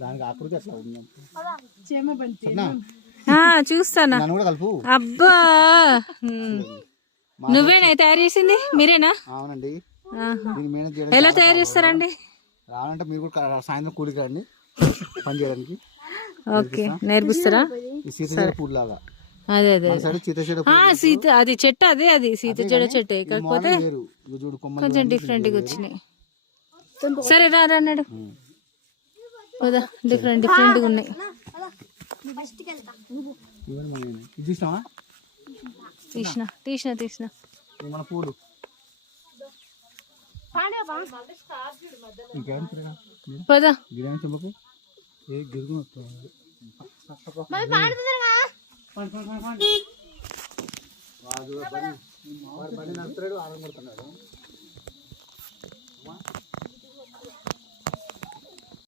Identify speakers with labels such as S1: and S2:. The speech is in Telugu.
S1: దానికి ఆకృతి అట్లా ఉంది.
S2: చూస్తానా?
S1: నన్ను కూడా కలుపు.
S2: అబ్బా. నువ్వేనా తయారు చేసింది? మీరేనా?
S1: అవునండి.
S2: ఎలా తయారు చేస్తారండి?
S1: రావాలంటే మీరు కూడా సాయంత్రం కూలికి రండి. పని చేయడానికి.
S2: ఓకే. నేర్పిస్తారా?
S1: పూలు లాగా
S2: అదే అదే
S1: సీత చెడు
S2: ఆ సీత అది చెట్టు అదే అది సీత చెడ చెట్టు కాకపోతే కొంచెం డిఫరెంట్గా వచ్చినాయి. సరే రా అన్నాడు పోదా డిఫరెంట్ డిఫరెంట్గా ఉన్నాయి తీసిన తీసిన తీసిన. పోదా.
S1: వాడు ఆరం కొడుతున్నాడు.